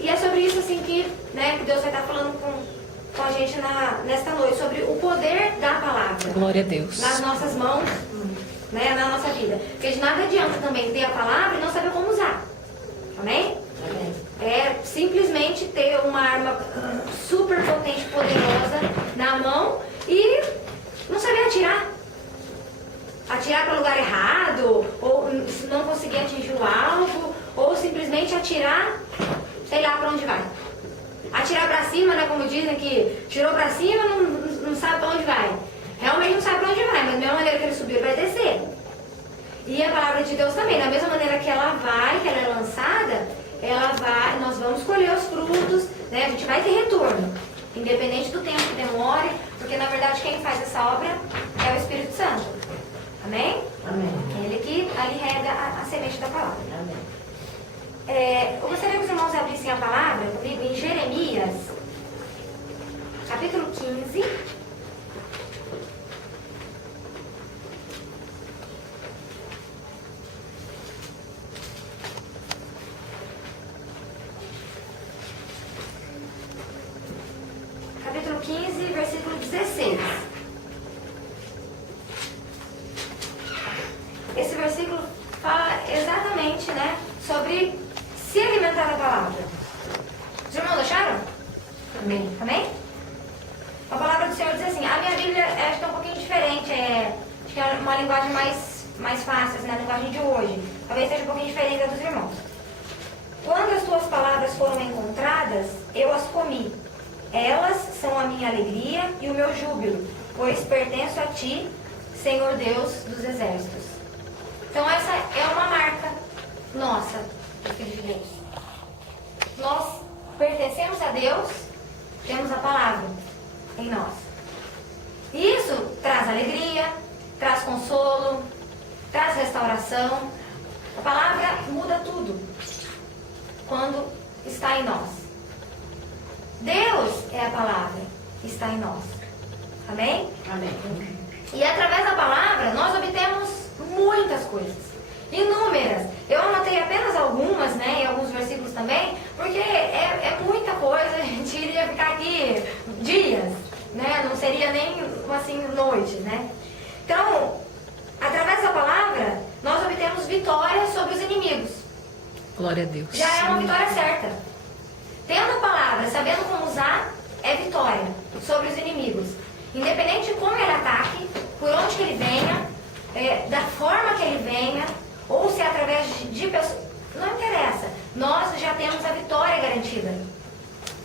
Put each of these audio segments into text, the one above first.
E é sobre isso assim que, né, que Deus vai estar falando com a gente nesta noite, sobre o poder da palavra. Glória a Deus. Nas nossas mãos, né, na nossa vida. Porque de nada adianta também ter a palavra e não saber como usar. Amém? Amém. É simplesmente ter uma arma super potente, poderosa na mão e não saber atirar. Atirar para o lugar errado, ou não conseguir atingir o alvo, ou simplesmente atirar, sei lá para onde vai. Atirar para cima, né, como dizem que tirou para cima, não sabe para onde vai. Realmente não sabe para onde vai, mas da mesma maneira que ele subiu, ele vai descer. E a palavra de Deus também, da mesma maneira que ela vai, que ela é lançada, ela vai, nós vamos colher os frutos, né? A gente vai ter retorno, independente do tempo que demore, porque na verdade quem faz essa obra é o Espírito Santo. Amém? Amém. Ele que ali rega a semente da palavra. Amém. Eu gostaria que os irmãos abrissem a palavra comigo em Jeremias, capítulo 15. Capítulo 15, versículo 16. Esse versículo fala exatamente, né, sobre se alimentar da palavra. Os irmãos acharam? Amém. Amém? A palavra do Senhor diz assim, a minha Bíblia acho que é um pouquinho diferente, acho que é uma linguagem mais fácil, assim, a linguagem de hoje. Talvez seja um pouquinho diferente da dos irmãos. Quando as tuas palavras foram encontradas, eu as comi. Elas são a minha alegria e o meu júbilo, pois pertenço a ti, Senhor Deus dos exércitos. Então essa é uma marca nossa, filhos de Deus. Nós pertencemos a Deus, temos a palavra em nós. E isso traz alegria, traz consolo, traz restauração. A palavra muda tudo quando está em nós. Deus é a palavra que está em nós. Amém? Amém. E através da palavra nós obtemos muitas coisas, inúmeras. Eu anotei apenas algumas, né, e alguns versículos também, porque é muita coisa, a gente iria ficar aqui dias, né, não seria nem assim noites, né. Então, através da palavra, nós obtemos vitória sobre os inimigos. Glória a Deus. Já é uma vitória certa. Tendo a palavra, sabendo como usar, é vitória sobre os inimigos. Independente de como ele ataque, por onde que ele venha, da forma que ele venha, ou se é através de pessoas, não interessa. Nós já temos a vitória garantida.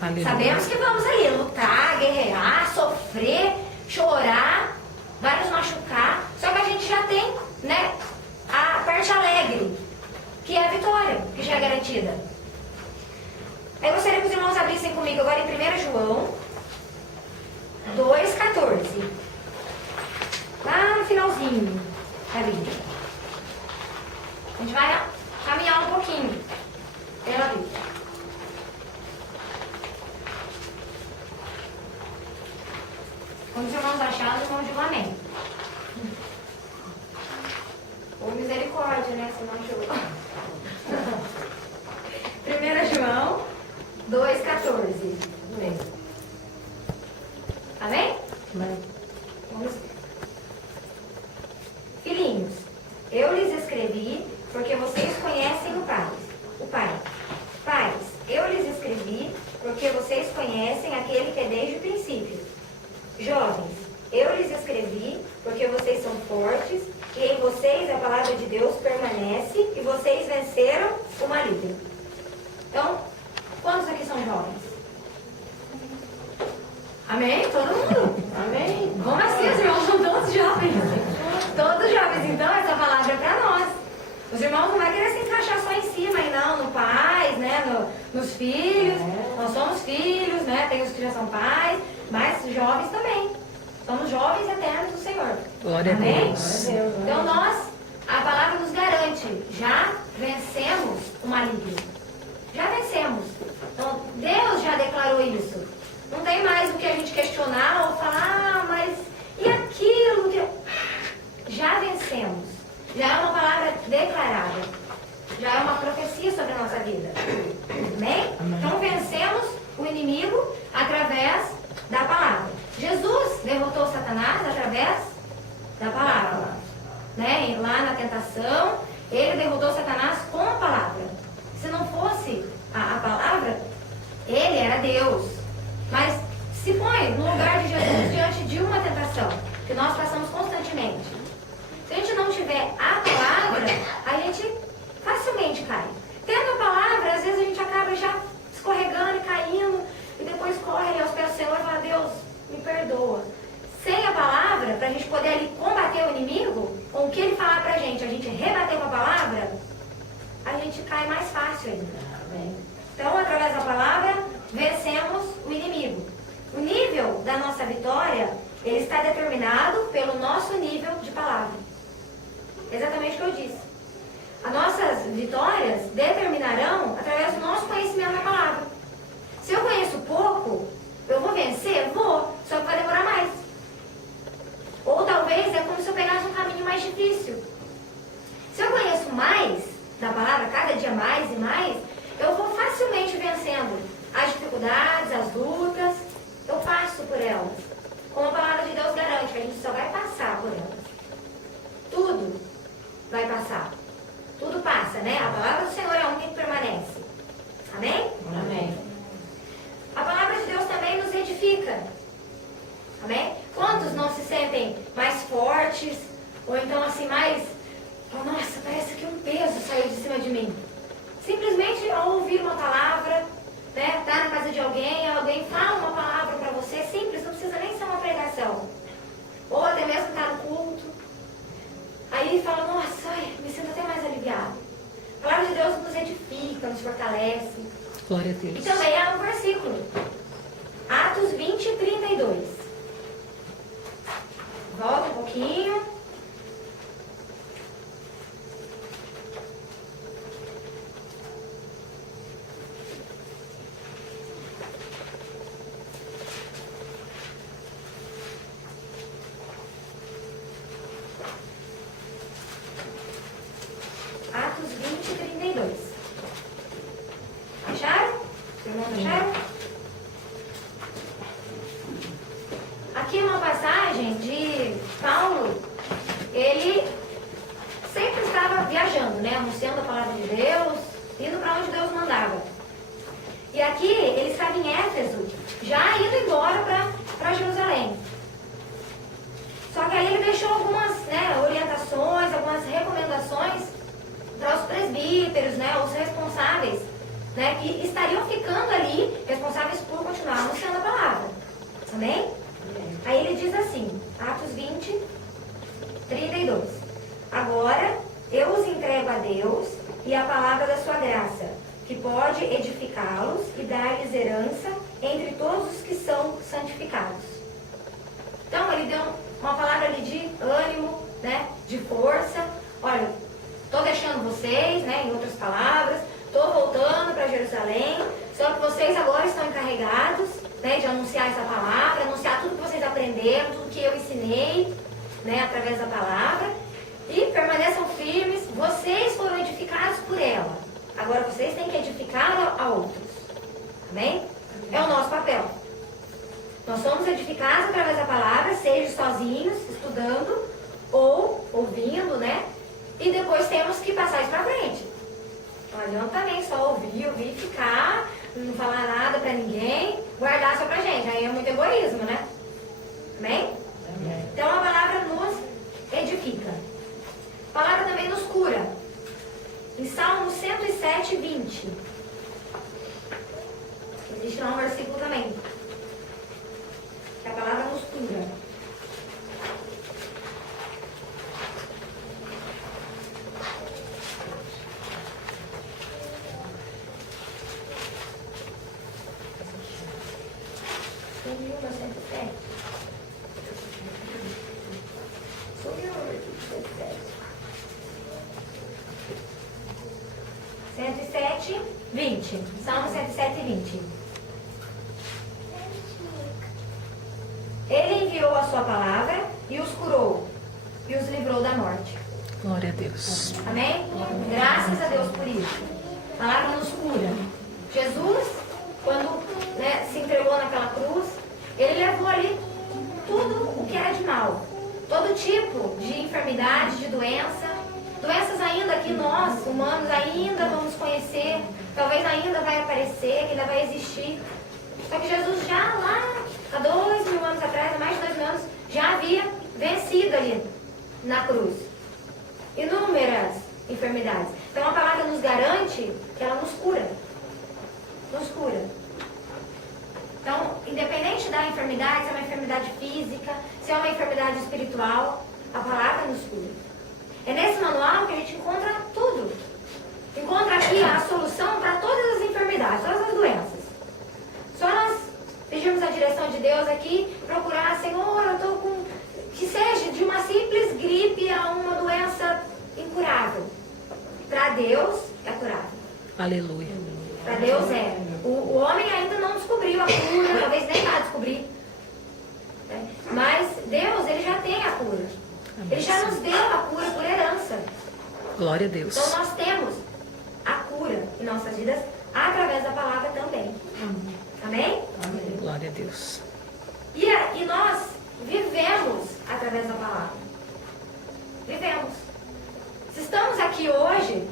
Aleluia. Sabemos que vamos ali lutar, guerrear, sofrer, chorar, vai nos machucar. Só que a gente já tem, né, a parte alegre, que é a vitória, que já é garantida. Eu gostaria que os irmãos abrissem comigo agora em 1 João 2,14. Lá no finalzinho da Bíblia. A gente vai caminhar um pouquinho pela Bíblia. Quando os irmãos acharam, os irmãos digam amém. Ou misericórdia, né? Se não chegou. 1 João 2,14. Amém. Amém? Amém. Vamos ver. Filhinhos, eu lhes escrevi porque vocês conhecem o Pai. Pais, eu lhes escrevi porque vocês conhecem aquele que é desde o princípio. Jovens, eu lhes escrevi porque vocês são fortes e em vocês a palavra de Deus permanece e vocês venceram o maligno. Então, quantos aqui são jovens? Amém? Todo mundo? Amém. Como assim, os irmãos são todos jovens? Todos jovens, então essa palavra é para nós. Os irmãos não vão querer se encaixar só em cima aí não, no pais, né, nos filhos. Nós somos filhos, né, tem os que já são pais, mas jovens também. Somos jovens eternos do Senhor. Glória a Amém? Deus. Então nós, a palavra nos garante, já vencemos o maligno. Já vencemos. Então Deus já declarou isso. Não tem mais o que a gente questionar ou falar, mas e aquilo que... Já vencemos. Já é uma palavra declarada. Já é uma profecia sobre a nossa vida. inimigo através da palavra. Jesus derrotou Satanás através da palavra. Né? Lá na tentação, ele derrotou Satanás com a palavra. Se não fosse a palavra, ele era Deus. Mas se põe no lugar de Jesus diante de uma tentação que nós passamos constantemente. Se a gente não tiver a palavra, a gente facilmente cai. Tendo a palavra, às vezes a gente acaba já escorregando e caindo, e depois corre ali aos pés do Senhor e fala: Deus, me perdoa. Sem a palavra, para a gente poder ali combater o inimigo, com o que ele falar pra gente, a gente rebater com a palavra, a gente cai mais fácil ainda. Então, através da palavra, vencemos o inimigo. O nível da nossa vitória, ele está determinado pelo nosso nível de palavra. Exatamente o que eu disse. As nossas vitórias determinarão através do nosso conhecimento da palavra. Se eu conheço pouco, eu vou vencer? Vou, só que vai demorar mais. Ou talvez é como se eu pegasse um caminho mais difícil. Se eu conheço mais da palavra, cada dia mais e mais, eu vou facilmente vencendo as dificuldades, as lutas. Eu passo por elas. Como a palavra de Deus garante, que a gente só vai passar por elas. Tudo vai passar. Tudo passa, né? A palavra do Senhor é a única que permanece. Amém? Amém. A palavra de Deus também nos edifica. Amém? Quantos não se sentem mais fortes? Ou então assim, mais... Oh, nossa, parece que um peso saiu de cima de mim. Simplesmente ao ouvir uma palavra, né? Tá na casa de alguém fala uma palavra para você, simples, não precisa nem ser uma pregação. Ou até mesmo tá no culto. Aí fala: nossa, ai, me sinto até mais aliviado. A palavra de Deus nos edifica, nos fortalece. Glória a Deus. E também há um versículo. Atos 20, 32. Volta um pouquinho. Atos 20, 32. Acharam? Os irmãos acharam? Aqui é uma passagem de Paulo. Ele sempre estava viajando, né? Anunciando a palavra de Deus, indo para onde Deus mandava. E aqui ele estava em Éfeso, já indo embora para Jerusalém. Só que aí ele deixou algumas, né, orientações, algumas recomendações para os presbíteros, né, os responsáveis, né, que estariam ficando ali, responsáveis por continuar anunciando a palavra. Amém? Aí ele diz assim, Atos 20, 32. Agora eu os entrego a Deus e a palavra da sua graça, que pode edificá-los e dar-lhes herança entre todos os que são santificados. Então ele deu uma palavra ali de ânimo, né, de força. Olha, estou deixando vocês, né, em outras palavras, estou voltando para Jerusalém, só que vocês agora estão encarregados, né, de anunciar essa palavra, anunciar tudo que vocês aprenderam, tudo que eu ensinei, né, através da palavra, e permaneçam firmes. Vocês foram edificados por ela, agora vocês têm que edificar a outros. Amém? É o nosso papel. Nós somos edificados através da palavra, seja sozinhos, estudando, ou ouvindo, né? E depois temos que passar isso para frente. Não adianta também só ouvir e ficar, não falar nada para ninguém, guardar só pra gente. Aí é muito egoísmo, né? Amém? Amém. Então a palavra nos edifica. A palavra também nos cura. Em Salmo 107, 20. Existe lá um versículo também. Que a palavra nos cura. Subiu no 107. Subiu no 107. 107, 20. Salmo 107, 20. Ele enviou a sua palavra e os curou e os livrou da morte. Glória a Deus. Amém? Graças a Deus por isso. A palavra nos cura. Jesus, quando né, se entregou naquela cruz, ele levou ali tudo o que era de mal. Todo tipo de enfermidade, de doença. Doenças ainda que nós, humanos, ainda vamos conhecer. Talvez ainda vai aparecer, que ainda vai existir. Só que Jesus já lá, há 2.000 anos atrás, há mais de 2.000 anos, já havia vencido ali na cruz. Inúmeras enfermidades. Então a palavra nos garante que ela nos cura. Nos cura. Então, independente da enfermidade, se é uma enfermidade física, se é uma enfermidade espiritual, a palavra nos cura. É nesse manual que a gente encontra tudo. Encontra aqui a solução para todas as enfermidades, todas as doenças. Só nós pedimos a direção de Deus aqui, procurar, Senhor, eu estou com... que seja de uma simples gripe a uma doença incurável. Para Deus é curável. Aleluia. Para Deus é. O homem ainda não descobriu a cura, talvez nem vá descobrir. Né? Mas Deus, ele já tem a cura. Ele já nos deu a cura por herança. Glória a Deus. Então nós temos a cura em nossas vidas através da palavra também. Amém? Amém. Glória a Deus. E nós vivemos através da palavra. Vivemos. Se estamos aqui hoje,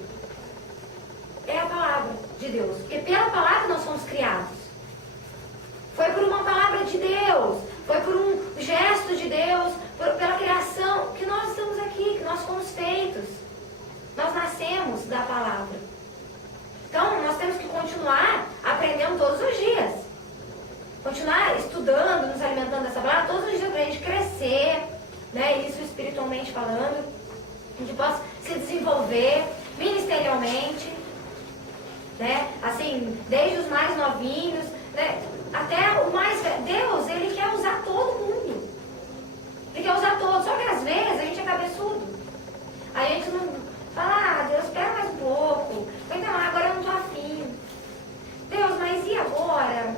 é a palavra de Deus. Porque pela palavra nós somos criados. Foi por uma palavra de Deus. Foi por um gesto de Deus. Pela criação que nós estamos aqui, que nós fomos feitos. Nós nascemos da palavra. Então, nós temos que continuar aprendendo todos os dias. Continuar estudando, nos alimentando dessa palavra todos os dias para a gente crescer, né? Isso espiritualmente falando. A gente possa se desenvolver ministerialmente, né? Assim, desde os mais novinhos, né? Até o mais velho. Deus, ele quer usar todo mundo. Ele quer usar todos. Só que às vezes a gente é cabeçudo. A gente não fala, Deus, espera mais um pouco. Então, agora eu não estou afim. Deus, mas e agora?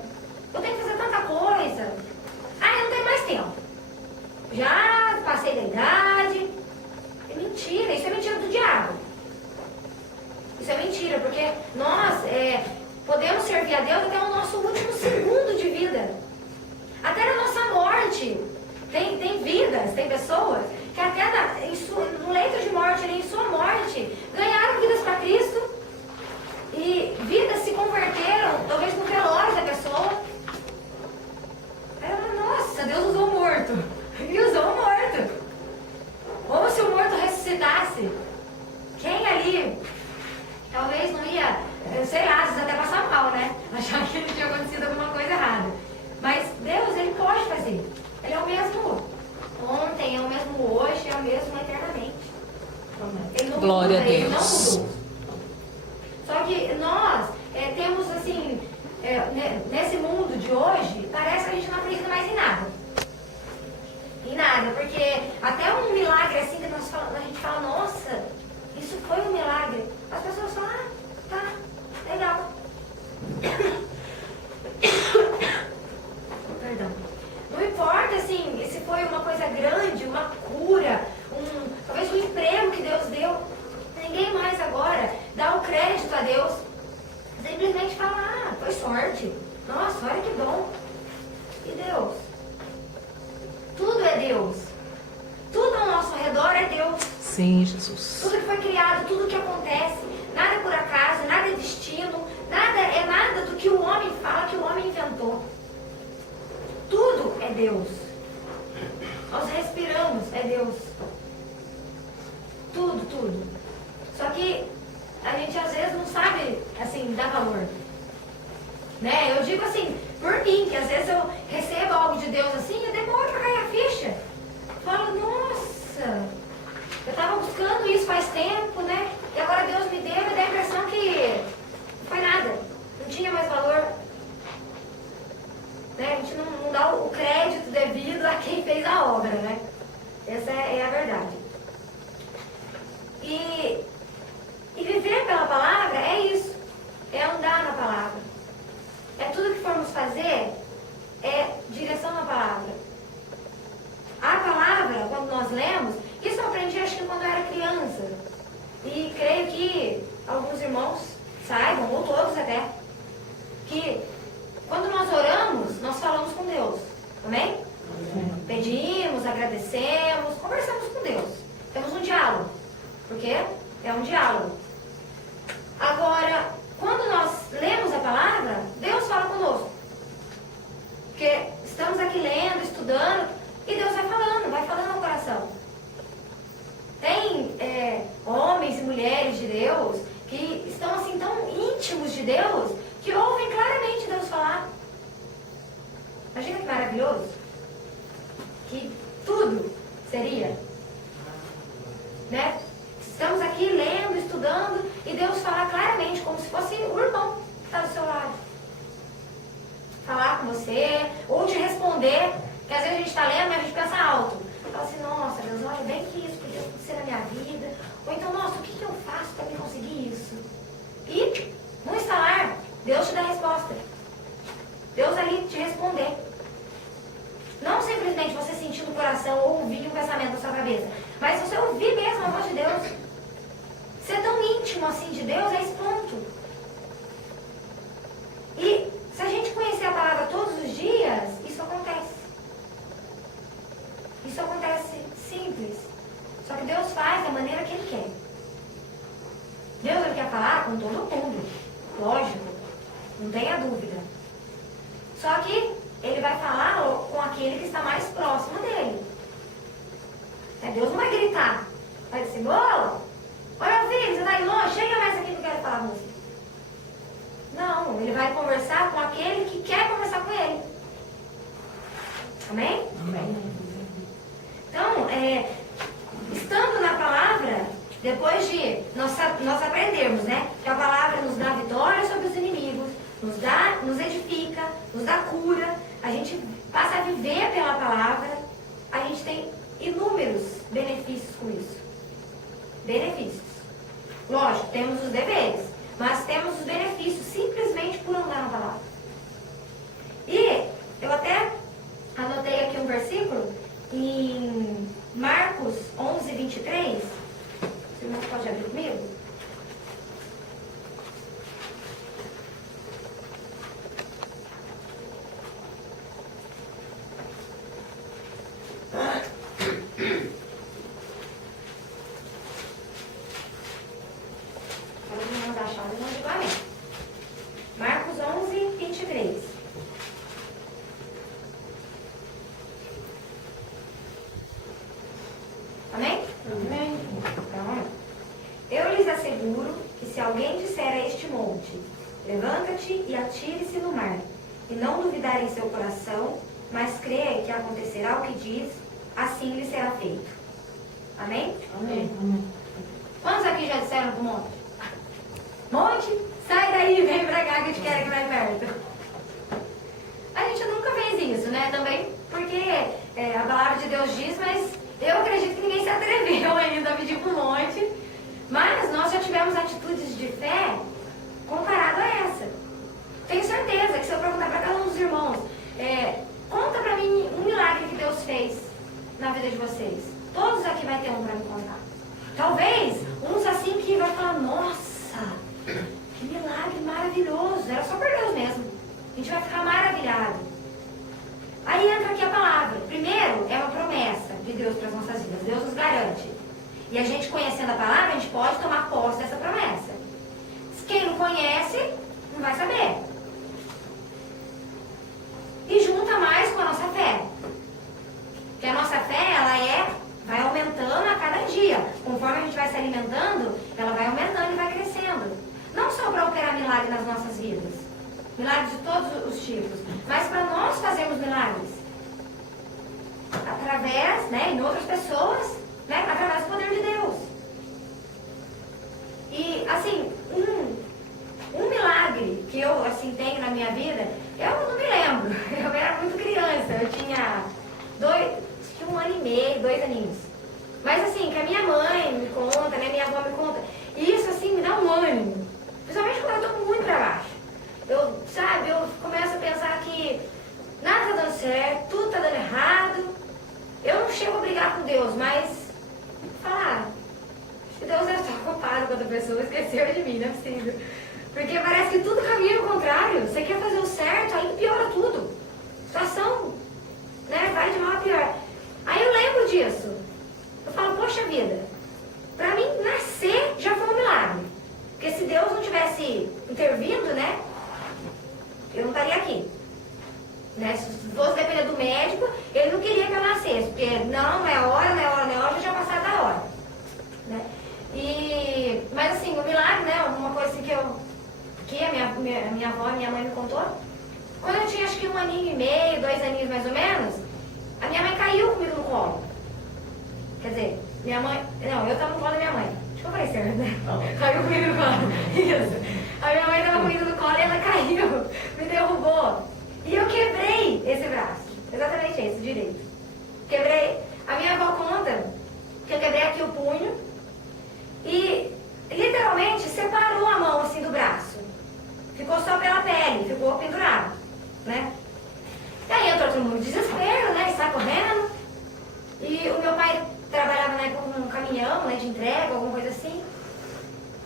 Eu tenho que fazer tanta coisa. Eu não tenho mais tempo. Já passei da idade. É mentira, isso é mentira do diabo. Isso é mentira, porque nós podemos servir a Deus até o nosso último segundo de vida. Até na nossa morte. Tem vidas, tem pessoas que até no leito de morte, em sua morte, ganharam vidas para Cristo. E vidas se converteram, talvez no velório da pessoa. Nossa, Deus usou o morto. Ele usou o morto. Como se o morto ressuscitasse. Quem ali talvez não ia, sei lá, às vezes até passar mal, né? Achar que tinha acontecido alguma coisa errada. Mas Deus, ele pode fazer. Ele é o mesmo ontem, é o mesmo hoje, é o mesmo eternamente. Ele não Glória muda, a ele não Deus. mudou. Só que nós temos assim, nesse mundo de hoje, parece que a gente não acredita mais em nada. Em nada, porque até um milagre assim que a gente fala, nossa, isso foi um milagre. As pessoas falam, tá, legal. Perdão. Não importa assim, se foi uma coisa grande, uma cura, talvez um emprego que Deus deu. Ninguém mais agora dá o crédito a Deus. Simplesmente fala, foi sorte. Nossa, olha que bom. E Deus? Tudo é Deus. Tudo ao nosso redor é Deus. Sim, Jesus. Tudo que foi criado, tudo que acontece, nada é por acaso, nada é destino, nada do que o homem fala, que o homem inventou. Tudo é Deus. Nós respiramos, é Deus. Tudo, tudo. Só que a gente às vezes não sabe, assim, dar valor. Né? Eu digo assim, por mim, que às vezes eu recebo algo de Deus assim, eu demoro pra cair a ficha. Eu falo, nossa, eu estava buscando isso faz tempo, né? E agora Deus me deu e dá a impressão que não foi nada. Não tinha mais valor. Né? A gente não dá o crédito devido a quem fez a obra, né? Essa é a verdade. E viver pela palavra é isso. É andar na palavra. É tudo que formos fazer, é direção na palavra. A palavra, quando nós lemos, isso eu aprendi acho que quando eu era criança. E creio que alguns irmãos saibam, ou todos até, que Quando nós oramos, nós falamos com Deus. Amém? Pedimos, agradecemos, conversamos com Deus. Temos um diálogo. Porque é um diálogo. Agora, quando nós lemos a palavra, Deus fala conosco. Porque estamos aqui lendo, estudando, e Deus vai falando ao coração. Tem homens e mulheres de Deus que estão assim tão íntimos de Deus que ouvem claramente Deus falar. Imagina que maravilhoso. Que tudo seria. Né? Estamos aqui lendo, estudando, e Deus falar claramente, como se fosse o irmão que está do seu lado. Falar com você, ou te responder, que às vezes a gente está lendo, mas a gente pensa alto. Fala assim, nossa, Deus, olha bem que isso podia acontecer na minha vida. Ou então, nossa, o que eu faço para me conseguir isso? E, num instalar, Deus te dá a resposta. Deus ali te responder. Não simplesmente você sentir no coração ou ouvir um pensamento da sua cabeça, mas você ouvir mesmo a voz de Deus. Ser tão íntimo assim de Deus é esse ponto. E se a gente conhecer a palavra todos os dias, isso acontece. Isso acontece simples. Só que Deus faz da maneira que Ele quer. Deus Ele quer falar com todo mundo. Lógico. Não tenha dúvida. Só que Ele vai falar com aquele que está mais próximo dele. Deus não vai gritar. Vai dizer, ô, olha filho, você está aí longe, chega mais aqui que eu quero falar com você. Não, Ele vai conversar com aquele que quer conversar com Ele. Amém? Amém. Então, estando na palavra, depois de nós aprendermos, né, que a palavra nos dá vitória sobre os inimigos, nos edifica, nos dá cura, a gente passa a viver pela palavra, a gente tem inúmeros benefícios com isso. Benefícios. Lógico, temos os deveres, mas temos os benefícios simplesmente por andar na palavra. E eu até anotei aqui um versículo em Marcos 11, 23. Você não pode abrir comigo? Marcos 11, 23. Amém? Amém. Então, eu lhes asseguro que se alguém disser a este monte, levanta-te e atire-se no mar, e não duvidar em seu coração, mas crê que acontecerá o que diz, assim lhe será feito. Amém? Amém. Quantos aqui já disseram pro monte? Monte, sai daí, vem pra cá que eu te quero aqui mais perto. A gente nunca fez isso, né? Também porque a palavra de Deus diz, mas eu acredito que ninguém se atreveu ainda a pedir pro monte. Mas nós já tivemos atitudes de fé comparado a essa. Tenho certeza que se eu perguntar para cada um dos irmãos, conta pra mim um milagre que Deus fez na vida de vocês. Todos aqui vai ter um para me contar. Talvez uns assim que vai falar, nossa, que milagre maravilhoso. Era só por Deus mesmo. A gente vai ficar maravilhado. Aí entra aqui a palavra. Primeiro, é uma promessa de Deus para as nossas vidas. Deus nos garante. E a gente conhecendo a palavra, a gente pode tomar posse dessa promessa. Quem não conhece, não vai saber. E junta mais com a nossa fé. Porque a nossa fé, ela vai aumentando a cada dia. Conforme a gente vai se alimentando, ela vai aumentando e vai crescendo. Não só para operar milagre nas nossas vidas. Milagres de todos os tipos. Mas para nós fazermos milagres. Através, em outras pessoas, através do poder de Deus. E, assim, um milagre que eu, tenho na minha vida, eu não me lembro. Eu era muito criança. Eu tinha 1 ano e meio, 2 aninhos. Mas, assim, que a minha mãe me conta, né, minha avó me conta. E isso, me dá um ânimo. Principalmente quando eu estou muito para baixo. Eu começo a pensar que nada está dando certo, tudo está dando errado. Eu não chego a brigar com Deus, mas falar, acho que Deus deve estar ocupado com outra pessoa, esqueceu de mim, não é possível. Porque parece que tudo caminha ao contrário. Você quer fazer o certo, aí piora tudo. A situação, né, vai de mal a pior. Aí eu lembro disso. Eu falo, poxa vida, pra mim nascer já foi um milagre. Porque se Deus não tivesse intervindo, né, eu não estaria aqui. Né? Se fosse depender do médico, ele não queria que eu nascesse. Porque não é hora, não é hora, não é hora, já tinha passado da hora. Né? Mas assim, o milagre, né, uma coisa assim que a minha avó e minha mãe me contou, quando eu tinha acho que 1 aninho e meio, 2 aninhos mais ou menos, a minha mãe caiu comigo no colo. Quer dizer, minha mãe, não, eu estava no colo da minha mãe. Acho que eu falei certo, né? Caiu comigo no colo. Isso. A minha mãe estava comigo no colo e ela caiu, me derrubou. E eu quebrei esse braço. Exatamente esse, direito. Quebrei. A minha avó conta que eu quebrei aqui o punho e literalmente separou a mão assim do braço. Ficou só pela pele, ficou pendurado, né? E aí entrou todo mundo no desespero, né? Está correndo. E o meu pai trabalhava na época com um caminhão, né? De entrega, alguma coisa assim.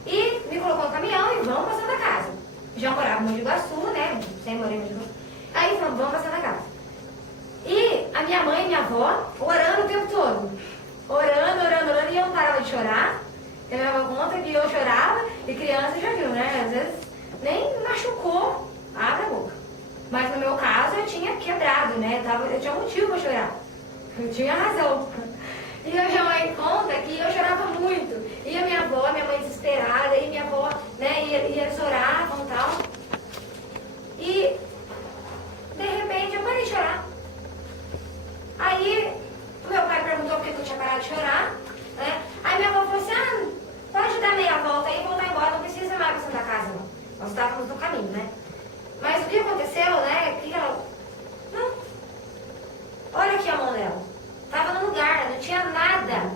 E me colocou no caminhão e vamos pra Santa Casa. Já morava no Mogi Guaçu, né? Sempre morei no Mogi Guaçu. Aí falamos, vamos pra Santa Casa. E a minha mãe e minha avó orando o tempo todo. Orando, e eu não parava de chorar. E a minha avó conta que eu chorava, e criança já viu, né? Às vezes nem machucou, abre a boca. Mas no meu caso eu tinha quebrado, né? Eu tinha motivo pra chorar. Eu tinha razão. E a minha mãe conta que eu chorava muito. E a minha avó, minha mãe desesperada, e minha avó, né, e eles oravam e tal. E de repente eu parei de chorar. Aí o meu pai perguntou por que eu tinha parado de chorar, né? Aí minha avó falou assim, pode dar meia volta aí e voltar embora, não precisa ir mais pra Santa Casa não. Nós estávamos no caminho, né? Mas o que aconteceu, né? Que ela... Não. Olha aqui a mão dela. Tava no lugar, não tinha nada.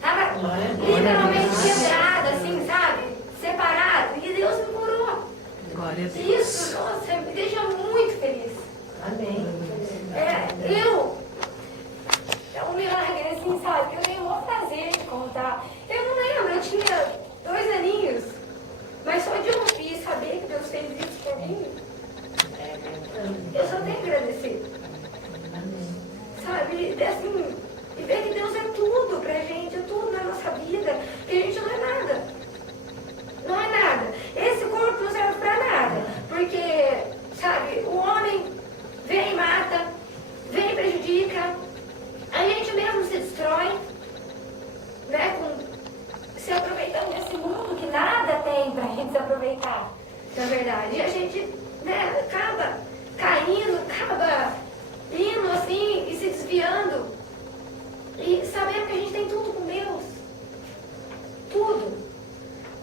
Tava literalmente quebrada, assim, sabe? Separada. E Deus me curou. Glória a Deus. Isso, nossa, me deixa muito feliz. Amém. É um milagre, assim, sabe? Que eu tenho o maior prazer de contar. Eu não lembro, eu tinha 2 aninhos. Mas só de ouvir, saber que Deus fez isso por mim, eu só tenho que agradecer. Sabe? Assim, e ver que Deus é tudo pra gente, é tudo na nossa vida. Que a gente não é nada. Não é nada. Esse corpo não serve pra nada. Porque, sabe, o homem vem e mata, vem e prejudica. A gente mesmo se destrói, né? Se aproveitando desse mundo que nada tem pra gente se aproveitar, na verdade. E a gente, né, acaba caindo, acaba indo assim e se desviando. E sabendo que a gente tem tudo com Deus. Tudo.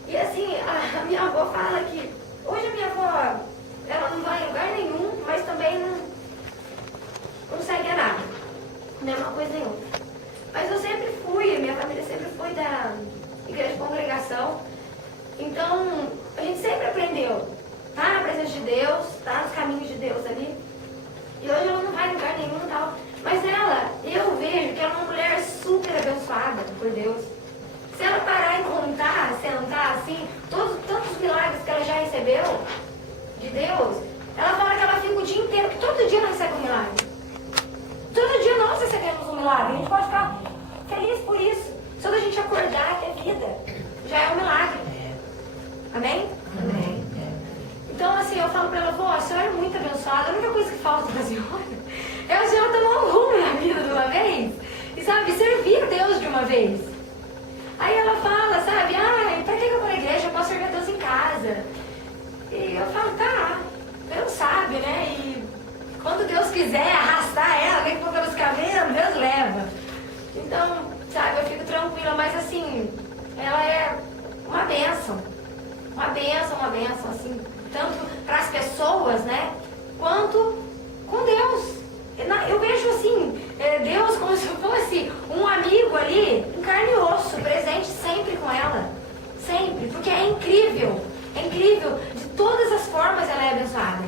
E assim, a minha avó fala que hoje a minha avó, ela não vai em lugar nenhum, mas também não segue a nada. Mesma coisa em outra. Mas eu sempre fui, minha família sempre foi da igreja de congregação. Então, a gente sempre aprendeu. Tá na presença de Deus, tá nos caminhos de Deus ali. E hoje ela não vai em lugar nenhum e tal. Mas ela, eu vejo que ela é uma mulher super abençoada por Deus. Se ela parar e contar, sentar assim, tantos milagres que ela já recebeu de Deus, ela fala que ela fica o dia inteiro, que todo dia ela recebe um milagre. Todo dia nós recebemos um milagre. A gente pode ficar feliz por isso. Só da gente acordar e ter vida, já é um milagre. Amém? Amém. Então, assim, eu falo pra ela, vó, a senhora é muito abençoada. A única coisa que falta pra senhora é a senhora tomar um rumo na vida de uma vez. E, sabe, servir a Deus de uma vez. Aí ela fala, sabe, pra que eu vou na igreja? Eu posso servir a Deus em casa. E eu falo, tá, Deus sabe, né? E quando Deus quiser arrastar ela, vem por pelos caminhos, Deus leva. Então, sabe, eu fico tranquila, mas assim, ela é uma bênção. Uma bênção, assim, tanto para as pessoas, né, quanto com Deus. Eu vejo, assim, Deus como se fosse um amigo ali, em carne e osso, presente sempre com ela. Sempre, porque é incrível, de todas as formas ela é abençoada.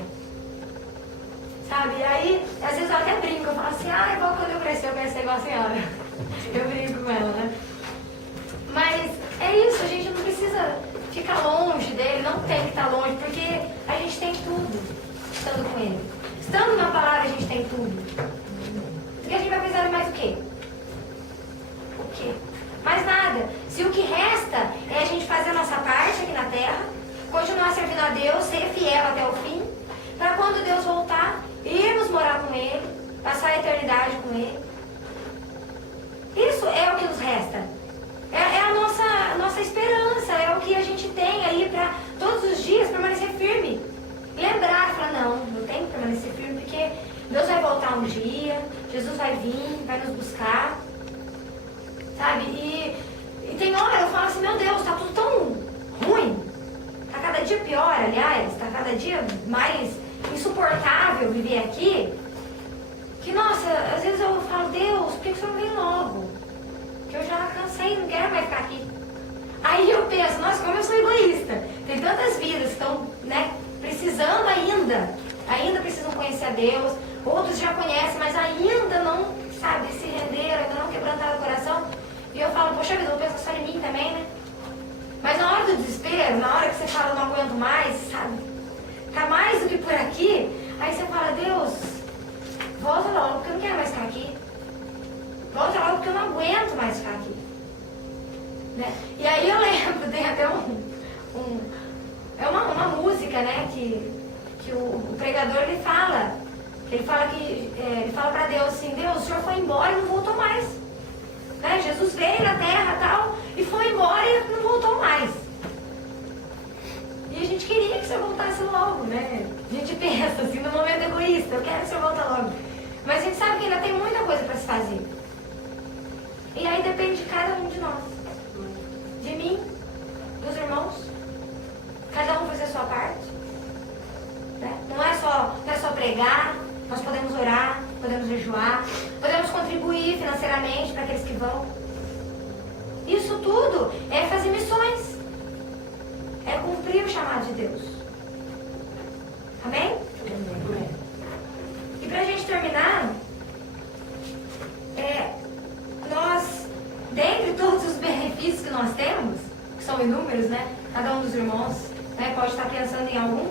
Sabe, e aí, às vezes eu até brinco, eu falo assim, igual quando eu crescer, eu quero ser igual a senhora. Eu brinco com ela, né? Mas é isso, a gente não precisa ficar longe dele, não tem que estar longe Mais nada. Se o que resta é a gente fazer a nossa parte aqui na terra, continuar servindo a Deus, ser fiel até o fim, para quando Deus voltar, irmos morar com Ele, passar a eternidade com Ele. Isso é o que nos resta. É a nossa esperança, é o que a gente tem aí para todos os dias permanecer firme. Lembrar, falar, não, eu tenho que permanecer firme, porque Deus vai voltar um dia, Jesus vai vir, vai nos buscar, sabe? E tem hora eu falo assim, meu Deus, tá tudo tão ruim, tá cada dia pior, aliás, tá cada dia mais insuportável viver aqui, que nossa, às vezes eu falo, Deus, por que o Senhor não vem logo? Que eu já cansei, não quero mais ficar aqui. Aí eu penso, nossa, como eu sou egoísta. Tem tantas vidas que estão, né, precisando ainda precisam conhecer a Deus. Outros já conhecem, mas ainda não, sabe, se renderam, ainda não quebrantaram o coração. E eu falo, poxa vida, eu vou pensar só em mim também, né? Mas na hora do desespero, na hora que você fala, não aguento mais, sabe? Tá mais do que por aqui. Aí você fala, Deus, volta logo, porque eu não quero mais ficar aqui. Volta logo, porque eu não aguento mais ficar aqui. Né? E aí eu lembro, tem até uma música, né, que o pregador ele fala para Deus assim, Deus, o Senhor foi embora e não voltou mais. Né? Jesus veio na terra e tal, e foi embora e não voltou mais. E a gente queria que o Senhor voltasse logo, né? A gente pensa assim, no momento egoísta, eu quero que o Senhor volte logo. Mas a gente sabe que ainda tem muita coisa para se fazer. E aí depende de cada um de nós. De mim, dos irmãos. Cada um fazer a sua parte. Né? Não é só pregar, nós podemos orar, podemos jejuar, podemos contribuir financeiramente para aqueles que vão. Isso tudo é fazer missões. É cumprir o chamado de Deus. Amém? Amém. E para a gente terminar, nós, dentre todos os benefícios que nós temos, que são inúmeros, né? Cada um dos irmãos, né, pode estar pensando em algum.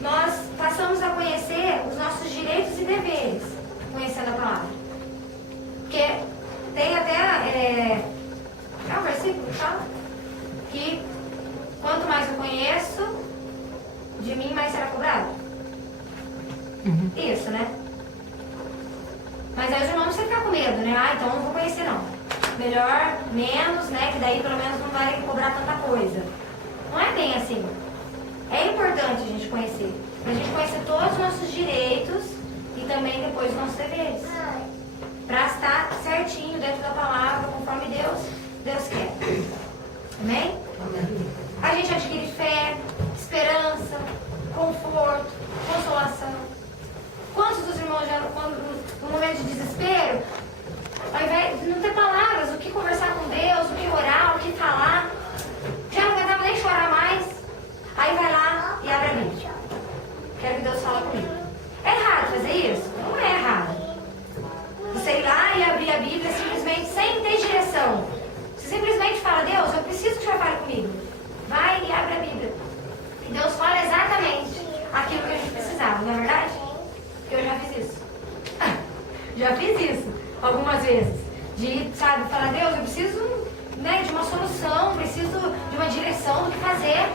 Nós passamos a conhecer os nossos direitos e deveres, conhecendo a palavra. Porque tem até um versículo que fala que quanto mais eu conheço, de mim mais será cobrado. Isso, né? Mas aí os irmãos não precisam ficar com medo, né? Ah, então não vou conhecer não. Melhor, menos, né? Que daí pelo menos não vai cobrar tanta coisa. Não é bem assim. É importante a gente conhecer. Pra gente conhecer todos os nossos direitos e também depois os nossos deveres. Pra estar certinho dentro da palavra, conforme Deus quer. Amém? Amém. A gente adquire fé, esperança, conforto, consolação. Quantos dos irmãos já, no momento de desespero, ao invés de não ter palavras, o que conversar com Deus, o que orar, o que falar, já não aguentava nem chorar mais, aí vai lá e abre a Bíblia. Quero que Deus fale comigo. É errado fazer isso? Não é errado. Você ir lá e abrir a Bíblia simplesmente sem ter direção. Você simplesmente fala, Deus, eu preciso que o Senhor fale comigo. Vai e abre a Bíblia. E Deus fala exatamente aquilo que a gente precisava, não é verdade? Eu já fiz isso. Já fiz isso algumas vezes. De, sabe, falar, Deus, eu preciso, né, de uma solução, preciso de uma direção do que fazer.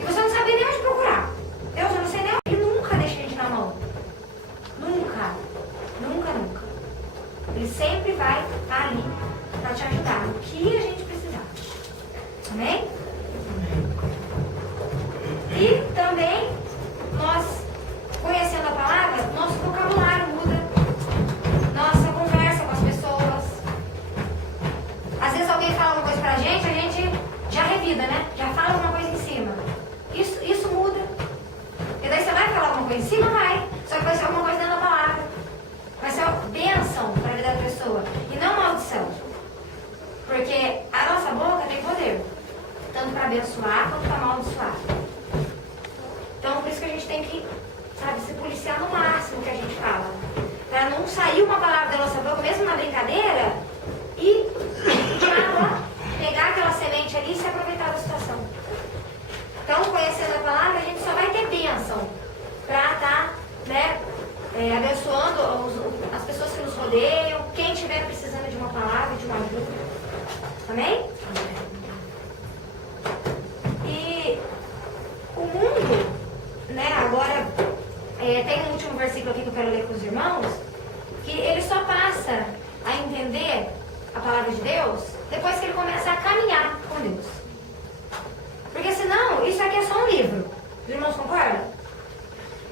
E você não sabia nem onde procurar. Deus, eu não sei nem onde. Ele nunca deixa a gente na mão. Nunca. Nunca, nunca. Ele sempre vai estar ali para te ajudar no que a gente precisar. Amém? E também, nós, conhecendo a palavra, nosso vocabulário muda. Nossa conversa com as pessoas. Às vezes alguém fala uma coisa pra gente, a gente já revida, né? Já fala uma coisa em cima. Isso muda. E daí você vai falar alguma coisa em cima? Vai. Só que vai ser alguma coisa dentro da palavra. Vai ser uma bênção para a vida da pessoa. E não maldição. Porque a nossa boca tem poder. Tanto para abençoar quanto para amaldiçoar. Então, por isso que a gente tem que, sabe, se policiar no máximo que a gente fala. Para não sair uma palavra da nossa boca, mesmo na brincadeira, e o diabo pegar aquela semente ali e se aproveitar da situação. Então, conhecendo a palavra, a gente só vai ter bênção para estar, né, abençoando as pessoas que nos rodeiam, quem estiver precisando de uma palavra, de uma a palavra de Deus depois que ele começa a caminhar com Deus. Porque senão, isso aqui é só um livro. Os irmãos concordam?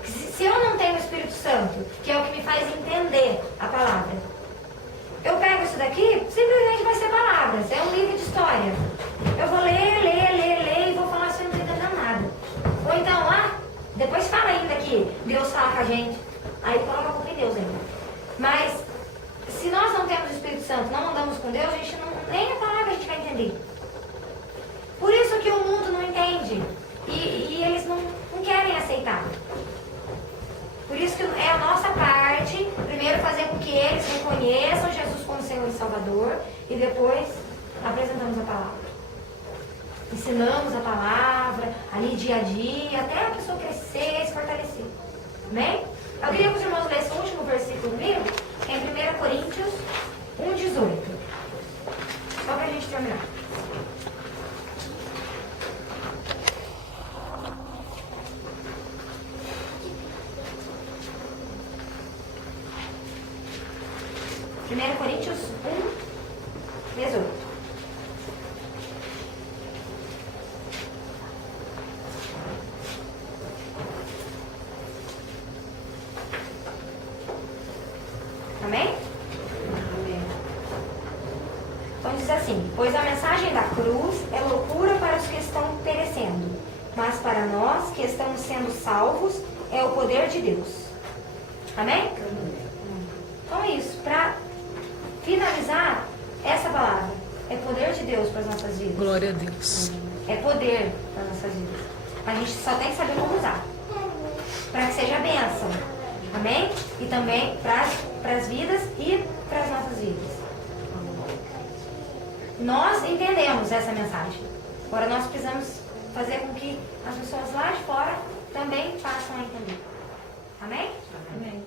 Se eu não tenho o Espírito Santo, que é o que me faz entender a palavra, eu pego isso daqui, simplesmente vai ser palavras. É um livro de história. Eu vou ler e vou falar assim, não estou entendendo nada. Ou então, depois fala ainda que Deus fala com a gente. Aí coloca a culpa em Deus ainda. Mas, se nós não temos o Espírito Santo, não andamos com Deus, a gente nem a palavra a gente vai entender. Por isso que o mundo não entende. E eles não querem aceitar. Por isso que é a nossa parte, primeiro fazer com que eles reconheçam Jesus como Senhor e Salvador, e depois apresentamos a palavra. Ensinamos a palavra, ali dia a dia, até a pessoa crescer e se fortalecer. Amém? Eu queria que os irmãos lessem o último versículo do livro, que é em 1 Coríntios 1,18. Só para a gente terminar. Primeiro Coríntios 1,18. Amém? Amém. Então diz assim: pois a mensagem da cruz é loucura para os que estão perecendo, mas para nós que estamos sendo salvos é o poder de Deus. Amém? Então é isso. Para finalizar essa palavra, é poder de Deus para as nossas vidas. Glória a Deus. É poder para as nossas vidas. A gente só tem que saber como usar. Para que seja bênção. Amém? E também para as vidas e para as nossas vidas. Nós entendemos essa mensagem. Agora nós precisamos fazer com que as pessoas lá de fora também passem a entender. Amém? Amém.